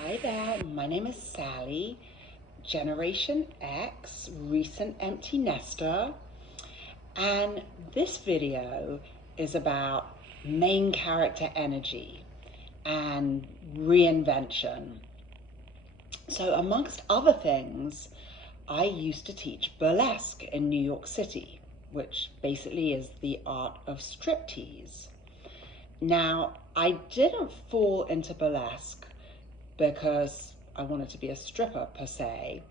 Hi there, my name is Sally, Generation X, recent empty nester, and this video is about main character energy and reinvention. So amongst other things, I used to teach burlesque in New York City, which basically is the art of striptease. Now, I didn't fall into burlesque because I wanted to be a stripper per se.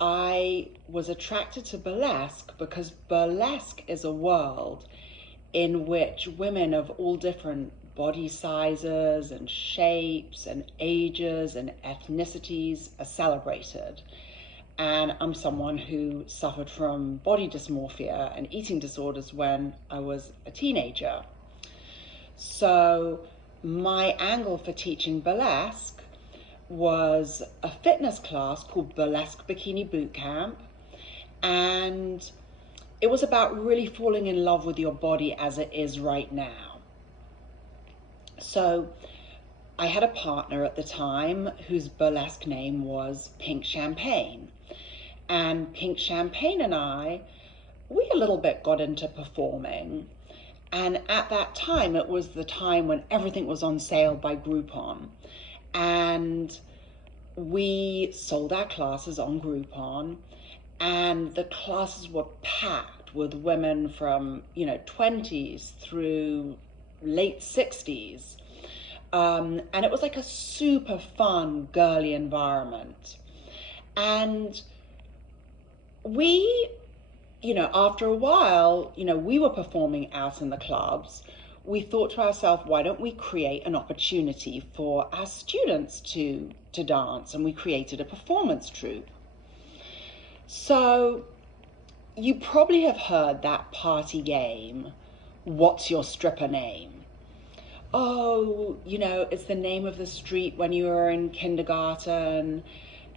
I was attracted to burlesque because burlesque is a world in which women of all different body sizes and shapes and ages and ethnicities are celebrated. And I'm someone who suffered from body dysmorphia and eating disorders when I was a teenager. So my angle for teaching burlesque was a fitness class called Burlesque Bikini Boot Camp, and it was about really falling in love with your body as it is right now. So I had a partner at the time whose burlesque name was Pink Champagne, and Pink Champagne and we a little bit got into performing. And at that time, it was the time when everything was on sale by Groupon. And we sold our classes on Groupon, and the classes were packed with women from, 20s through late 60s. And it was like a super fun, girly environment. And we, after a while, we were performing out in the clubs. We thought to ourselves, why don't we create an opportunity for our students to dance? And we created a performance troupe. So you probably have heard that party game, what's your stripper name? Oh, it's the name of the street when you were in kindergarten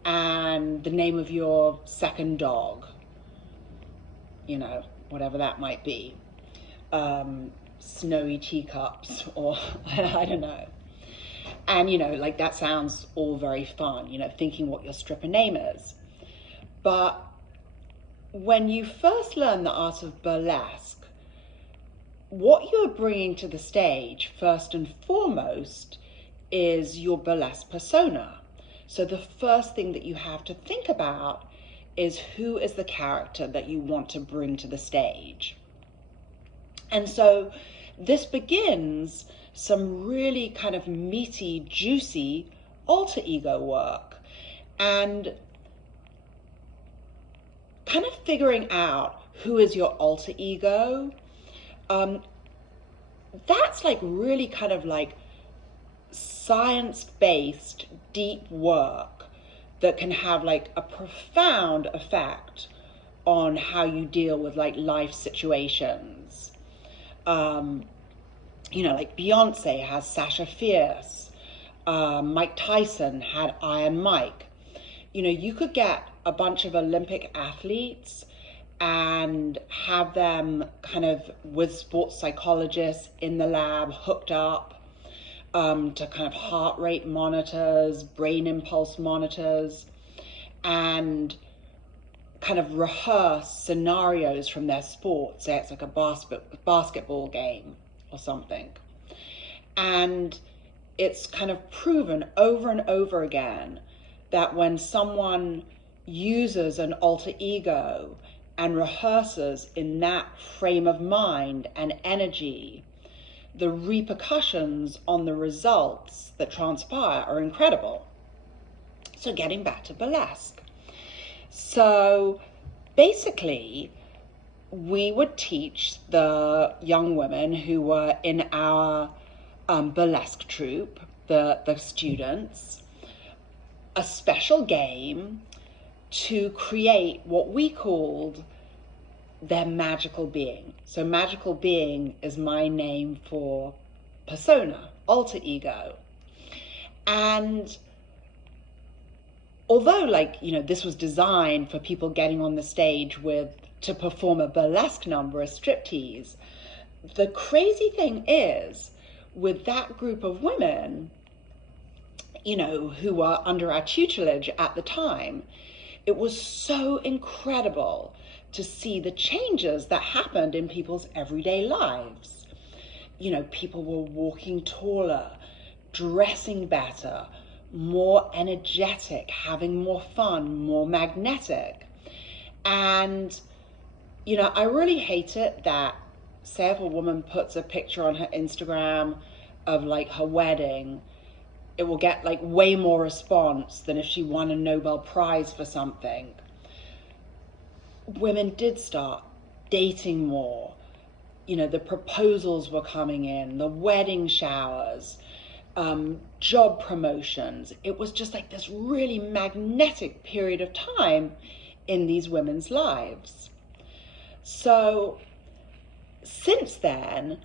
and the name of your second dog, whatever that might be. Snowy teacups, or I don't know. And that sounds all very fun, thinking what your stripper name is. But when you first learn the art of burlesque, what you're bringing to the stage first and foremost is your burlesque persona. So the first thing that you have to think about is who is the character that you want to bring to the stage. And so this begins some really kind of meaty, juicy alter ego work, and kind of figuring out who is your alter ego. That's like really kind of like science-based, deep work that can have like a profound effect on how you deal with like life situations. Like Beyonce has Sasha Fierce, Mike Tyson had Iron Mike. You could get a bunch of Olympic athletes and have them kind of with sports psychologists in the lab hooked up to kind of heart rate monitors, brain impulse monitors, and kind of rehearse scenarios from their sport. Say it's like a basketball game or something. And it's kind of proven over and over again that when someone uses an alter ego and rehearses in that frame of mind and energy, the repercussions on the results that transpire are incredible. So getting back to burlesque. So basically, we would teach the young women who were in our burlesque troupe, the students, a special game to create what we called their magical being. So magical being is my name for persona, alter ego. And although this was designed for people getting on the stage to perform a burlesque number, a striptease, the crazy thing is with that group of women, who were under our tutelage at the time. It was so incredible to see the changes that happened in people's everyday lives. People were walking taller, dressing better, more energetic, having more fun, more magnetic. And, I really hate it that, say if a woman puts a picture on her Instagram of like her wedding, it will get like way more response than if she won a Nobel Prize for something. Women did start dating more. The proposals were coming in, the wedding showers, job promotions. It was just like this really magnetic period of time in these women's lives. So since then,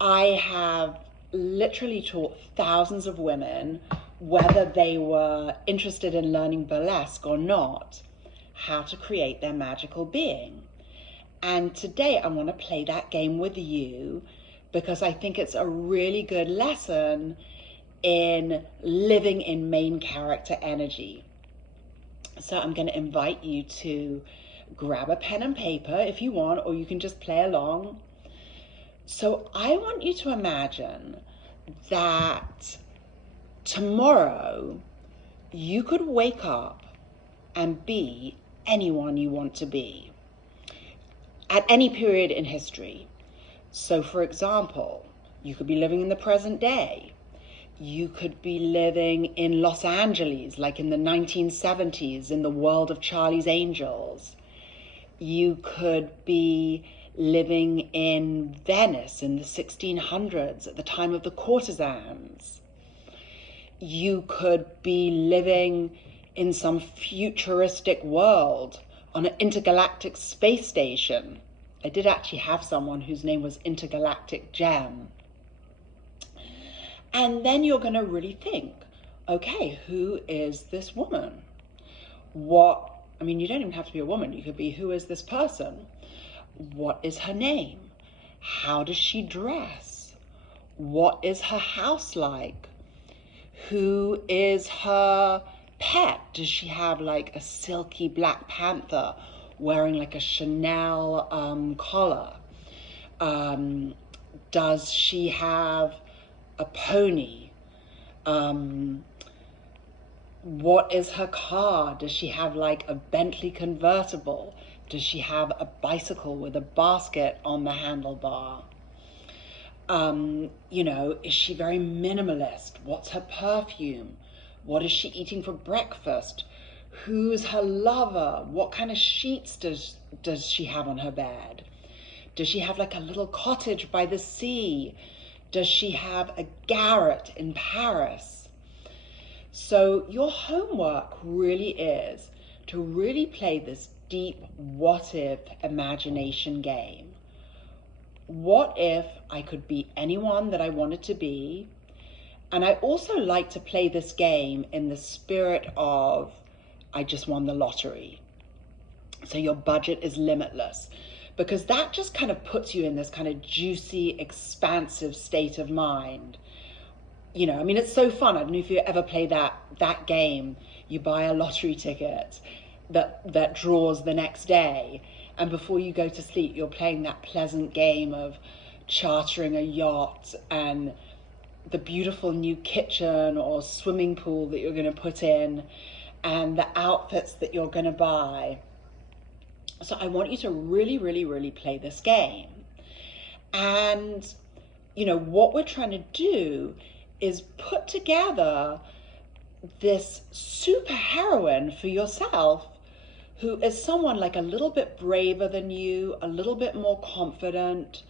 I have literally taught thousands of women, whether they were interested in learning burlesque or not, how to create their magical being. And today I want to play that game with you because I think it's a really good lesson in living in main character energy. So I'm going to invite you to grab a pen and paper if you want, or you can just play along. So I want you to imagine that tomorrow you could wake up and be anyone you want to be at any period in history. So for example, you could be living in the present day. You could be living in Los Angeles, like in the 1970s, in the world of Charlie's Angels. You could be living in Venice in the 1600s at the time of the courtesans. You could be living in some futuristic world on an intergalactic space station. I did actually have someone whose name was Intergalactic Gem. And then you're going to really think, okay, who is this woman? You don't even have to be a woman. You could be, who is this person? What is her name? How does she dress? What is her house like? Who is her pet? Does she have like a silky black panther wearing like a Chanel collar? Does she have a pony? What is her car? Does she have like a Bentley convertible? Does she have a bicycle with a basket on the handlebar? Is she very minimalist? What's her perfume? What is she eating for breakfast? Who's her lover? What kind of sheets does she have on her bed? Does she have like a little cottage by the sea? Does she have a garret in Paris? So your homework really is to really play this deep what if imagination game. What if I could be anyone that I wanted to be? And I also like to play this game in the spirit of, I just won the lottery. So your budget is limitless, because that just kind of puts you in this kind of juicy, expansive state of mind. It's so fun. I don't know if you ever play that game. You buy a lottery ticket that draws the next day, and before you go to sleep, you're playing that pleasant game of chartering a yacht and the beautiful new kitchen or swimming pool that you're going to put in and the outfits that you're going to buy. So I want you to really, really, really play this game. And, what we're trying to do is put together this super heroine for yourself who is someone like a little bit braver than you, a little bit more confident,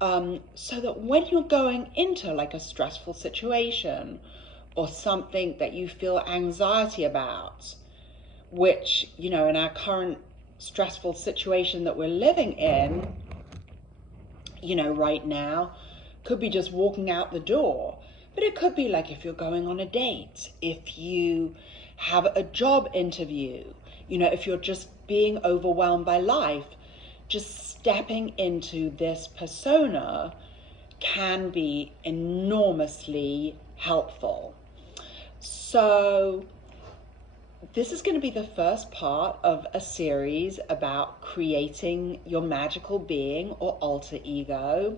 so that when you're going into like a stressful situation or something that you feel anxiety about, which, in our current stressful situation that we're living in, right now, could be just walking out the door. But it could be like if you're going on a date, if you have a job interview, if you're just being overwhelmed by life, just stepping into this persona can be enormously helpful. So this is going to be the first part of a series about creating your magical being or alter ego.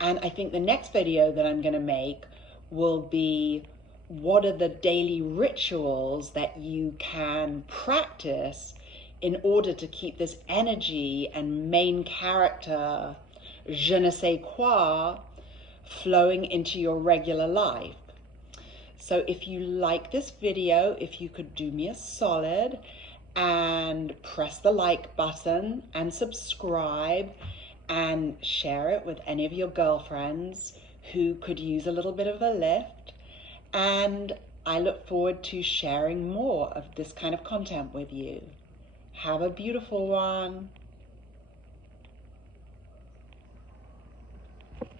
And I think the next video that I'm going to make will be what are the daily rituals that you can practice in order to keep this energy and main character, je ne sais quoi, flowing into your regular life. So if you like this video, if you could do me a solid and press the like button and subscribe and share it with any of your girlfriends who could use a little bit of a lift. And I look forward to sharing more of this kind of content with you. Have a beautiful one.